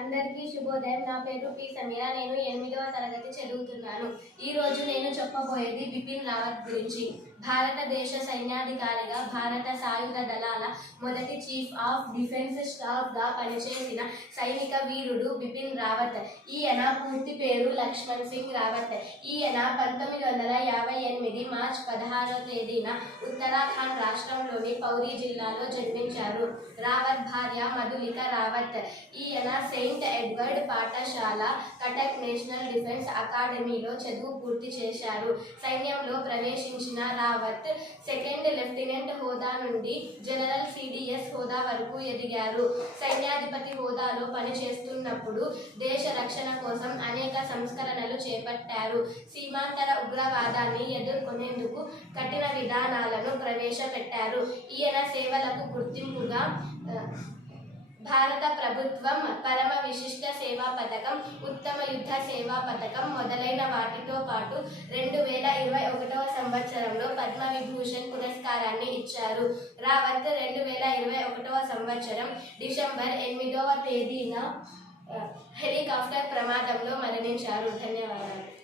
అందరికీ శుభోదయం. నా పేరు పి సమీర. నేను 8వ తరగతి చదువుతున్నాను. ఈ రోజు నేను చెప్పబోయేది బిపిన్ రావత్ గురించి. భారతదేశ సైన్యాధికారిగా, భారత సాయుధ దళాల మొదటి చీఫ్ ఆఫ్ డిఫెన్స్ స్టాఫ్గా పనిచేసిన సైనిక వీరుడు బిపిన్ రావత్. ఈయన పూర్తి పేరు లక్ష్మణ్ సింగ్ రావత్. ఈయన 1958 మార్చి 16వ తేదీన ఉత్తరాఖండ్ రాష్ట్రంలోని పౌరీ జిల్లాలో జన్మించారు. రావత్ భార్య మధులిక రావత్. ఈయన సెయింట్ ఎడ్వర్డ్ పాఠశాల, కటక్ నేషనల్ డిఫెన్స్ అకాడమీలో చదువు పూర్తి చేశారు. సైన్యంలో ప్రవేశించిన రావత్ సెకండ్ లెఫ్టినెంట్ హోదా నుండి జనరల్ సిడిఎస్ హోదా వరకు ఎదిగారు. సైన్యాధిపతి హోదాలో పనిచేస్తున్నప్పుడు దేశ రక్షణ కోసం అనేక సంస్కరణలు చేపట్టారు. సీమాంతర ఉగ్రవాదాన్ని ఎదుర్కొనేందుకు కఠిన విధానాలను ప్రవేశపెట్టారు. ఈయన సేవలకు గుర్తింపుగా భారత ప్రభుత్వం పరమ విశిష్ట సేవా పథకం, ఉత్తమ యుద్ధ సేవా పథకం మొదలైన వాటితో పాటు 2021వ సంవత్సరంలో పద్మవిభూషణ్ పురస్కారాన్ని ఇచ్చారు. రావత్ 2021వ సంవత్సరం డిసెంబర్ 8వ తేదీన హెలికాప్టర్ ప్రమాదంలో మరణించారు. ధన్యవాదాలు.